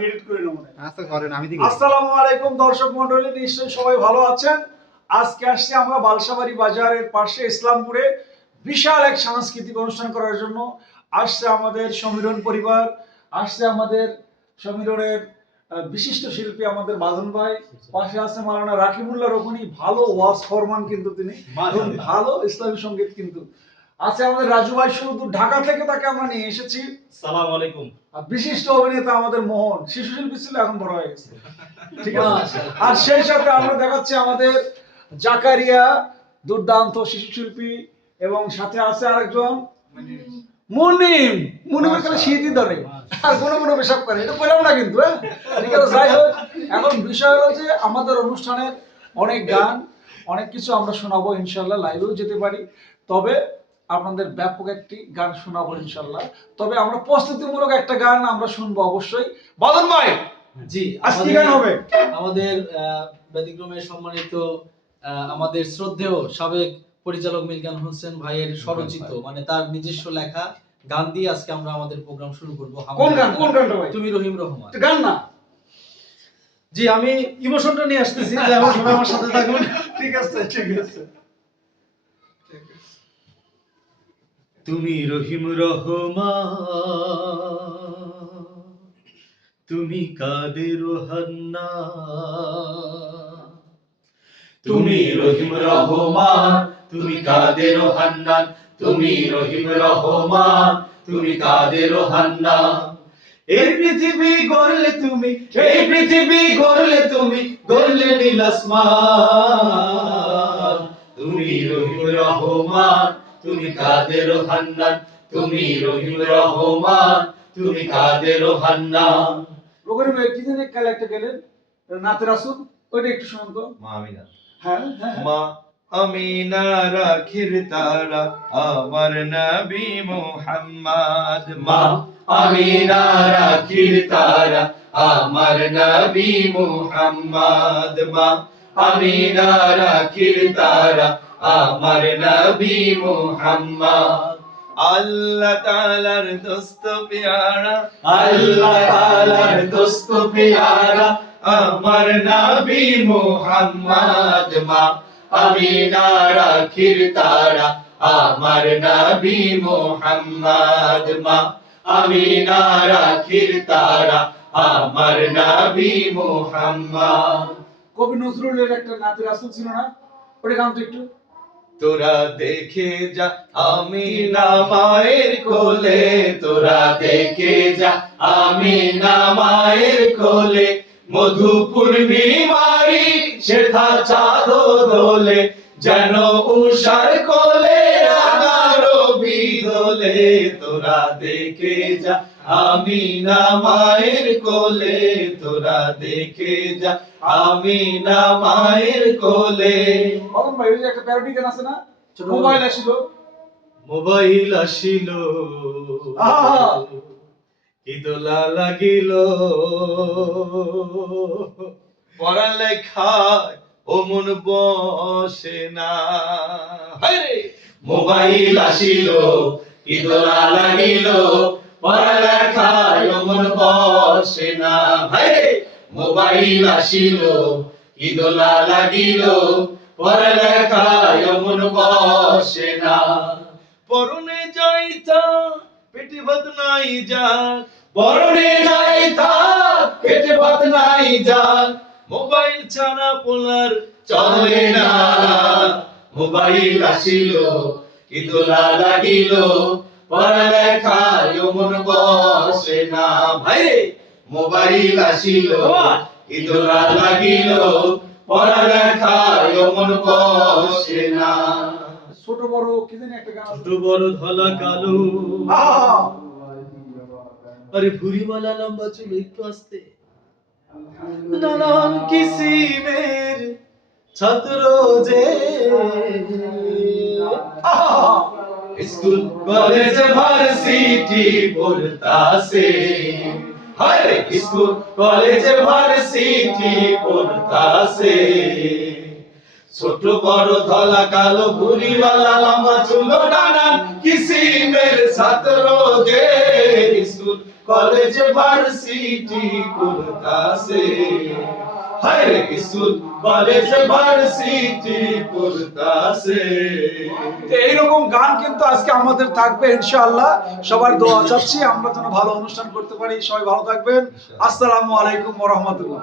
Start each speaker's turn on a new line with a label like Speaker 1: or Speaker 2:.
Speaker 1: আমি এডিট করে।
Speaker 2: আচ্ছা করেন আমি
Speaker 1: আসসালামু আলাইকুম দর্শক নিশ্চয়ই সবাই ভালো আছেন। আজকে আসছি আমরা বালসাবাড়ি বাজারের পাশে ইসলামপুরে বিশাল এক সাংস্কৃতিক অনুষ্ঠান করার জন্য। আসছে আমাদের সমীরণ পরিবার আসছে আমাদের সমীরণের বিশিষ্ট শিল্পী আমাদের বাদন ভাই পাশে আছে মালানা রাকিবুল্লাহ রকুনি ভালো ওয়াজ ফরমান কিন্তু তিনি ভালো ইসলামী সংগীত কিন্তু আছে আমাদের রাজু ভাই শুধু ঢাকা থেকে তাকে আমরা নিয়ে এসেছি।
Speaker 3: সালাম আলাইকুম।
Speaker 1: আর বিশিষ্ট অভিনেতা আমাদের মোহন শিশু শিল্পী ছিল এখন বড় হয়ে গেছে। ঠিক আছে? আর সেই সাথে আমরা দেখাচ্ছি আমাদের জাকারিয়া দুর্দান্ত শিশু শিল্পী এবং সাথে আছে আরেকজন। মুনিম। মুনিমের খালি শীতই ধরে। আর কোনো কোনো পেশাব করে এটা বললাম না কিন্তু হ্যাঁ? ঠিক আছে যাই হোক। এখন বিষয় হলো যে আমাদের অনুষ্ঠানের অনেক গান অনেক কিছু আমরা শোনাবো ইনশাল্লাহ লাইভেও যেতে পারি। তবে আপনাদের ব্যাপক একটি গান শোনাবো ইনশাল্লাহ তবে আমরা প্রস্তুতিমূলক একটা গান আমরা শুনব অবশ্যই। বাদন ভাই
Speaker 4: জি
Speaker 1: আজ কি
Speaker 4: আমাদের-
Speaker 1: গান হবে?
Speaker 4: আমাদের ব্যতিক্রমে সম্মানিত আমাদের শ্রদ্ধেয় সাবেক পরিচালক মিলকান হোসেন ভাইয়ের স্বরচিত মানে তার নিজস্ব লেখা গান দিয়ে আজকে আমরা আমাদের প্রোগ্রাম শুরু করব।
Speaker 1: কোন গান কোন গানটা ভাই?
Speaker 4: তুমি রহিম রহমান।
Speaker 1: গান না?
Speaker 4: জি আমি ইমোশনটা নিয়ে আসতেছি যে আমার আমার সাথে থাকুন।
Speaker 1: ঠিক আছে ঠিক আছে।
Speaker 3: তুমি রহিম রহমান। তুমি কাদের হান্না। তুমি রহিম রহমান। তুমি কাদের হান্নান তুমি রহিম রহমান। তুমি কাদের হান্নান এই পৃথিবী গড়লে তুমি, এই পৃথিবী গড়লে তুমি, গড়লে নীল তুমি রহিম রহমান। তুমি কাদের হান্নান? তুমি রহিম রহমান। তুমি কাদের হান্নান?
Speaker 1: ভাই কি জানি কাল একটা গেলেন? নাতে রাসুল ওইটা একটু শুনুন তো।
Speaker 3: মা আমিনা।
Speaker 1: হ্যাঁ হ্যাঁ।
Speaker 3: মা আমিনা রাখির তারা আমার নবী মুহাম্মদ। মা আমিনা রাখির তারা আমার নবী মুহাম্মদ। মা আমিনা রাখির তারা আমার নবী মুহাম্মদ। আল্লাহ তাআলার দোস্ত পেয়ারা। আল্লাহ তাআলার দোস্ত পেয়ারা আমার নবী মুহাম্মদ মা। আমিনা রাখির তারা আমার নবী মুহাম্মদ মা। আমিনা রাখির তারা আমার নবী মুহাম্মদ।
Speaker 1: কবি নজরুলের একটা নাতে রাসুল ছিল না? ওটা গান তো একটু।
Speaker 3: তোরা দেখে যা, আমি না মায়ের কোলে। তোরা দেখে যা, আমি না মায়ের কোলে। মধু পূর্ণিমারি সেথা চাঁদ দোলে। যেন উষার কোলে রাঙার বিদোলে। তোরা দেখে যা আমি না মায়ের কোলে তোরা দেখে যা। আমি না মায়ের কোলে।
Speaker 1: বাদন ভাই ওই একটা প্যারোডি গান আছে না? মোবাইল আসিল।
Speaker 3: মোবাইল আসিল! কি দোলা লাগিল। পড়ালেখায় ও মন বসে না! মোবাইল আসিল কি দোলা লাগিল। পড়ালেখায় মন বসে না হায়রে! মোবাইল আসিল কি লাগিল পড়ালেখায় মন বসে না পরনে যাইতা পেটে ভাত নাই যা পরনে যাইতা পেটে ভাত নাই যা মোবাইল ছাড়া পোলার চলে না মোবাইল আসিল কি লাগিল পড়ালেখায় মন বসে না ভাই। মোবাইল আসিল লাগিল পড়ালেখায় মন বসে না।
Speaker 1: ছোট বড় কি জানি একটা গান
Speaker 3: ছোট বড় ধলা কালো! আরে ভুরিওয়ালা লম্বা চুল একটু আসতে। নানান কিসিমের ছাত্র যে।
Speaker 1: আহা!
Speaker 3: School, college, varsity school, college, varsity ছোট, বড়, ধলা, কালো ভুরিওয়ালা লম্বা, চুল নানান কিসিমের ছাত্র যে। স্কুল, কলেজ, ভার্সিটি পড়তাছে হায় রে স্কুল কলেজ ভার্সিটি পড়তাছে
Speaker 1: এইরকম গান কিন্তু আজকে আমাদের থাকবে ইনশাআল্লাহ। সবার দোয়া চাচ্ছি, আমরা যেন ভালো অনুষ্ঠান করতে পারি। সবাই ভালো থাকবেন। আসসালামু আলাইকুম ওয়া রাহমাতুল্লাহ।